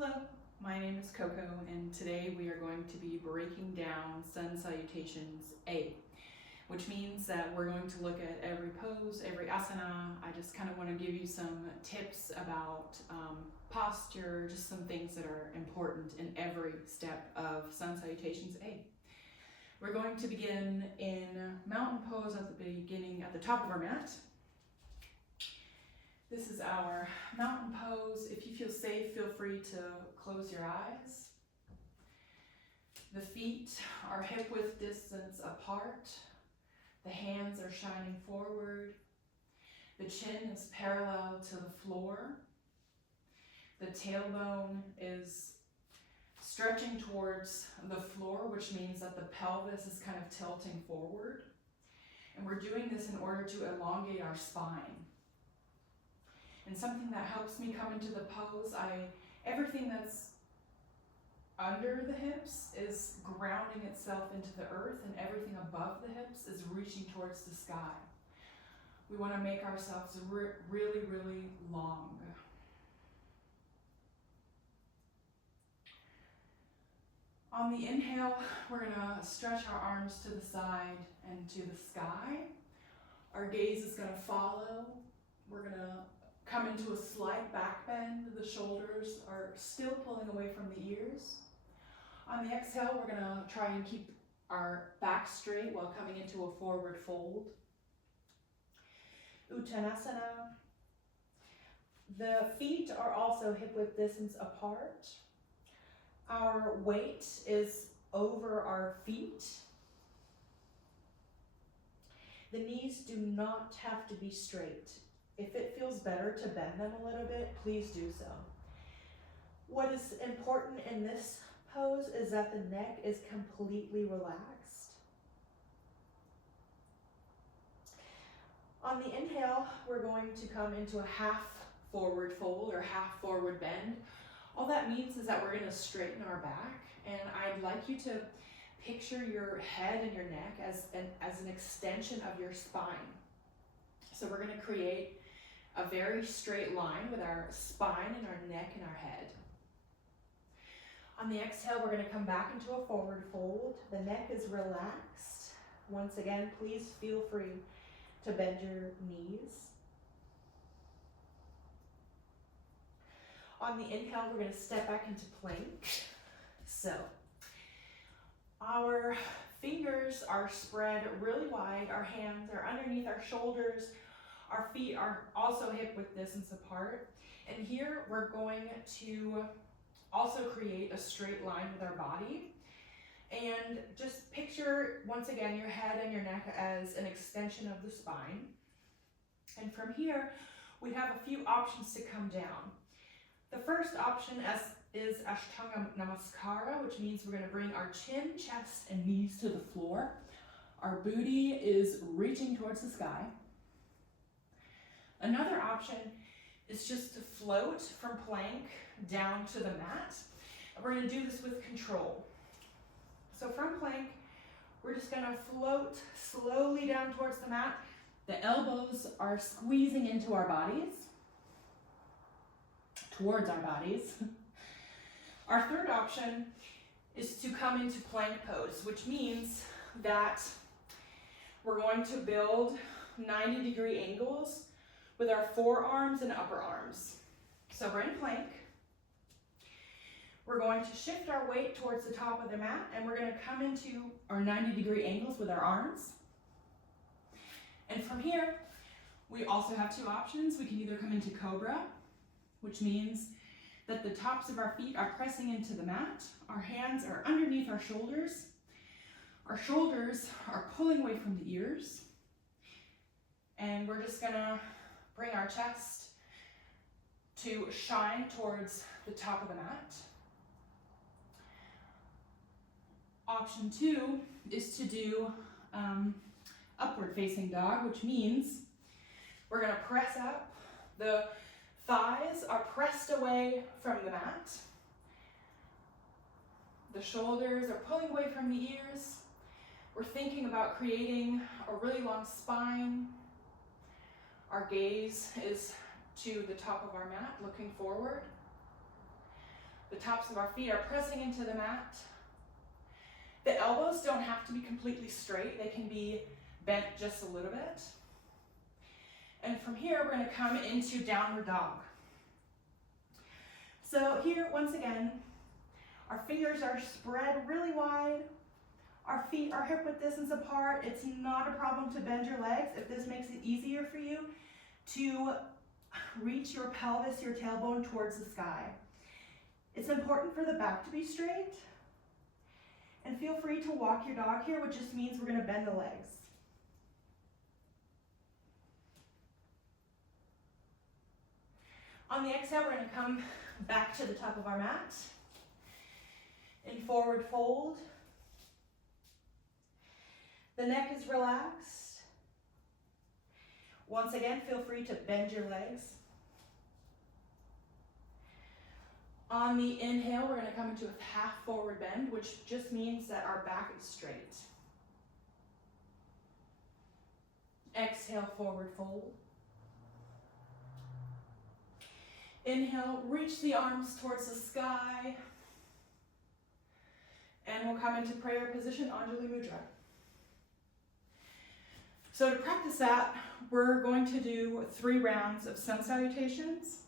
Hello, my name is Coco, and today we are going to be breaking down Sun Salutations A, which means that we're going to look at every pose, every asana. I just kind of want to give you some tips about posture, just some things that are important in every step of Sun Salutations A. We're going to begin in mountain pose at the beginning, at the top of our mat. This is our mountain pose. If you feel safe, feel free to close your eyes. The feet are hip width distance apart. The hands are shining forward. The chin is parallel to the floor. The tailbone is stretching towards the floor, which means that the pelvis is kind of tilting forward. And we're doing this in order to elongate our spine. And something that helps me come into the pose, everything that's under the hips is grounding itself into the earth, and everything above the hips is reaching towards the sky. We want to make ourselves really, really long. On the inhale, we're going to stretch our arms to the side and to the sky. Our gaze is going to follow. We're going to come into a slight back bend. The shoulders are still pulling away from the ears. On the exhale, we're going to try and keep our back straight while coming into a forward fold. Uttanasana. The feet are also hip width distance apart. Our weight is over our feet. The knees do not have to be straight. If it feels better to bend them a little bit, please do so. What is important in this pose is that the neck is completely relaxed. On the inhale, we're going to come into a half forward fold or half forward bend. All that means is that we're going to straighten our back, and I'd like you to picture your head and your neck as an extension of your spine. So we're going to create a very straight line with our spine and our neck and our head. On the exhale, we're going to come back into a forward fold. The neck is relaxed. Once again, please feel free to bend your knees. On the inhale, we're going to step back into plank. So, our fingers are spread really wide. Our hands are underneath our shoulders. Our feet are also hip width distance apart. And here we're going to also create a straight line with our body. And just picture, once again, your head and your neck as an extension of the spine. And from here, we have a few options to come down. The first option is Ashtanga Namaskara, which means we're going to bring our chin, chest, and knees to the floor. Our booty is reaching towards the sky. Another option is just to float from plank down to the mat. And we're going to do this with control. So from plank, we're just going to float slowly down towards the mat. The elbows are squeezing into our bodies, towards our bodies. Our third option is to come into plank pose, which means that we're going to build 90-degree angles with our forearms and upper arms. So we're in plank. We're going to shift our weight towards the top of the mat, and we're going to come into our 90-degree angles with our arms. And from here, we also have two options. We can either come into cobra, which means that the tops of our feet are pressing into the mat. Our hands are underneath our shoulders. Our shoulders are pulling away from the ears. And we're just gonna bring our chest to shine towards the top of the mat. Option two is to do upward facing dog, which means we're gonna press up. The thighs are pressed away from the mat. The shoulders are pulling away from the ears. We're thinking about creating a really long spine. Our gaze is to the top of our mat, looking forward. The tops of our feet are pressing into the mat. The elbows don't have to be completely straight. They can be bent just a little bit. And from here, we're going to come into downward dog. So here, once again, our fingers are spread really wide. Our feet are hip width distance apart. It's not a problem to bend your legs if this makes it easier for you to reach your pelvis, your tailbone towards the sky. It's important for the back to be straight. And feel free to walk your dog here, which just means we're going to bend the legs. On the exhale, we're going to come back to the top of our mat in forward fold. The neck is relaxed. Once again, feel free to bend your legs. On the inhale, we're going to come into a half forward bend, which just means that our back is straight. Exhale, forward fold. Inhale, reach the arms towards the sky. And we'll come into prayer position, Anjali Mudra. So to practice that, we're going to do 3 rounds of sun salutations.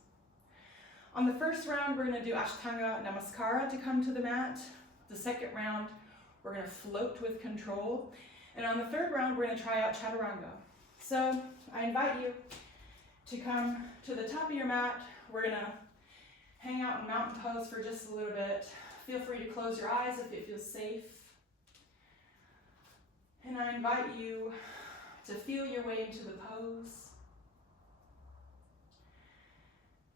On the first round, we're going to do Ashtanga Namaskara to come to the mat. The second round, we're going to float with control. And on the third round, we're going to try out Chaturanga. So I invite you to come to the top of your mat. We're going to hang out in mountain pose for just a little bit. Feel free to close your eyes if it feels safe. And I invite you to feel your way into the pose.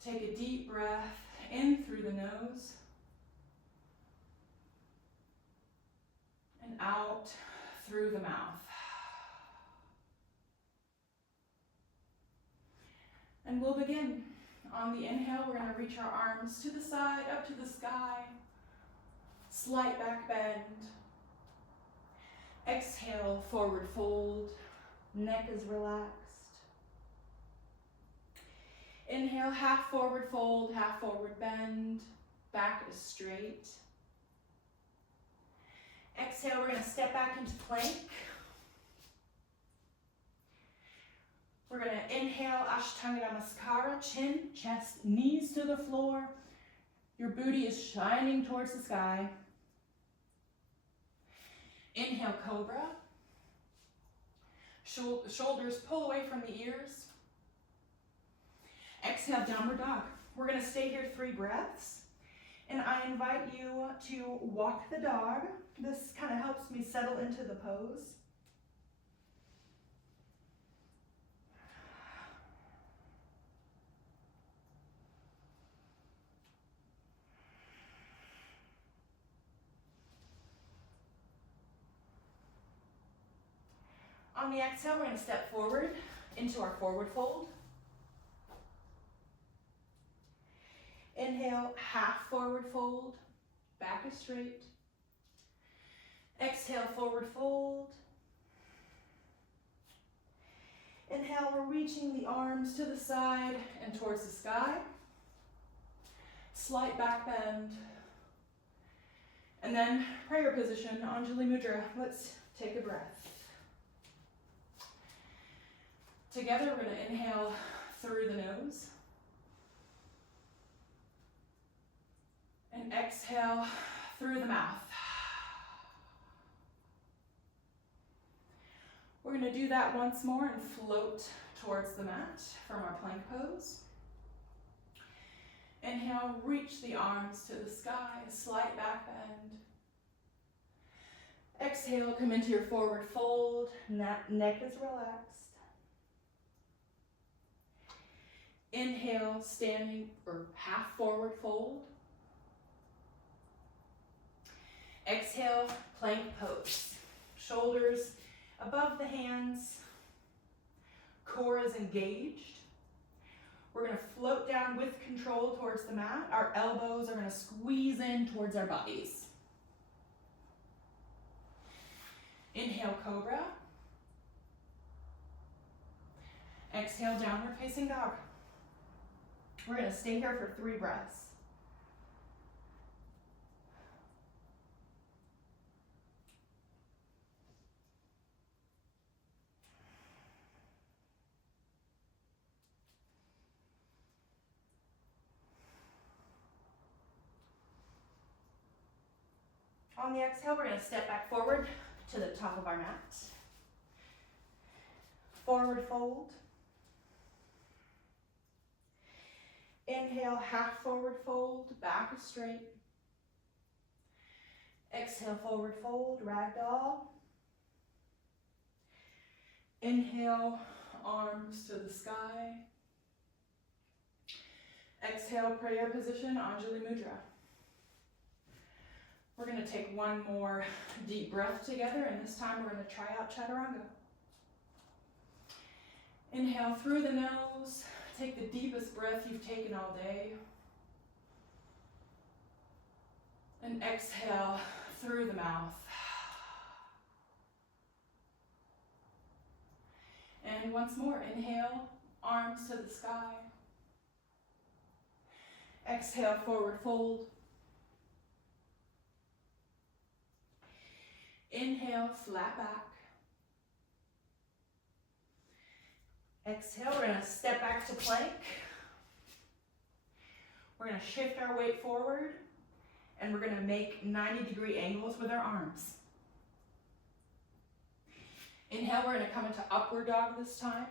Take a deep breath in through the nose and out through the mouth. And we'll begin. On the inhale, we're going to reach our arms to the side, up to the sky. Slight back bend. Exhale, forward fold. Neck is relaxed. Inhale, half forward fold, half forward bend. Back is straight. Exhale, we're going to step back into plank. We're going to inhale, Ashtanga Namaskara, chin, chest, knees to the floor. Your booty is shining towards the sky. Inhale, Cobra. Shoulders pull away from the ears. Exhale, Downward Dog. We're going to stay here 3 breaths. And I invite you to walk the dog. This kind of helps me settle into the pose. On the exhale, we're going to step forward into our forward fold. Inhale, half forward fold, back is straight. Exhale, forward fold. Inhale, we're reaching the arms to the side and towards the sky. Slight back bend. And then prayer position, Anjali Mudra. Let's take a breath. Together, we're going to inhale through the nose. And exhale through the mouth. We're going to do that once more and float towards the mat from our plank pose. Inhale, reach the arms to the sky, slight back bend. Exhale, come into your forward fold, neck is relaxed. Inhale, standing or half forward fold. Exhale, plank pose. Shoulders above the hands. Core is engaged. We're going to float down with control towards the mat. Our elbows are going to squeeze in towards our bodies. Inhale, Cobra. Exhale, Downward Facing Dog. We're going to stay here for 3 breaths. On the exhale, we're going to step back forward to the top of our mat. Forward fold. Inhale, half forward fold, back is straight. Exhale, forward fold, ragdoll. Inhale, arms to the sky. Exhale, prayer position, Anjali Mudra. We're going to take one more deep breath together, and this time we're going to try out Chaturanga. Inhale through the nose. Take the deepest breath you've taken all day. And exhale through the mouth. And once more, inhale, arms to the sky. Exhale, forward fold. Inhale, flat back. Exhale, we're going to step back to plank. We're going to shift our weight forward, and we're going to make 90-degree angles with our arms. Inhale, we're going to come into upward dog this time.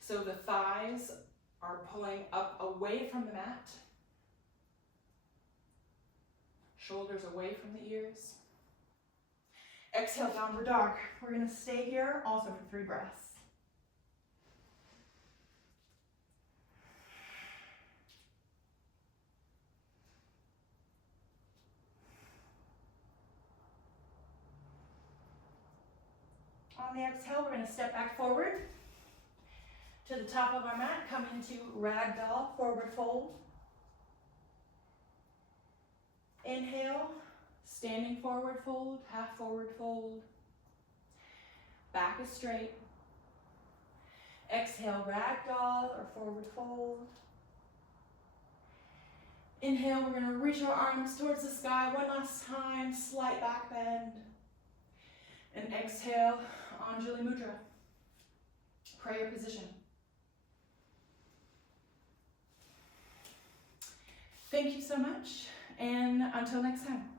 So the thighs are pulling up away from the mat. Shoulders away from the ears. Exhale, downward dog. We're going to stay here also for 3 breaths. On the exhale, we're going to step back forward to the top of our mat, come into ragdoll, forward fold. Inhale, standing forward fold, half forward fold. Back is straight. Exhale, ragdoll or forward fold. Inhale, we're going to reach our arms towards the sky one last time, slight back bend. And exhale, Anjali Mudra, prayer position. Thank you so much, and until next time.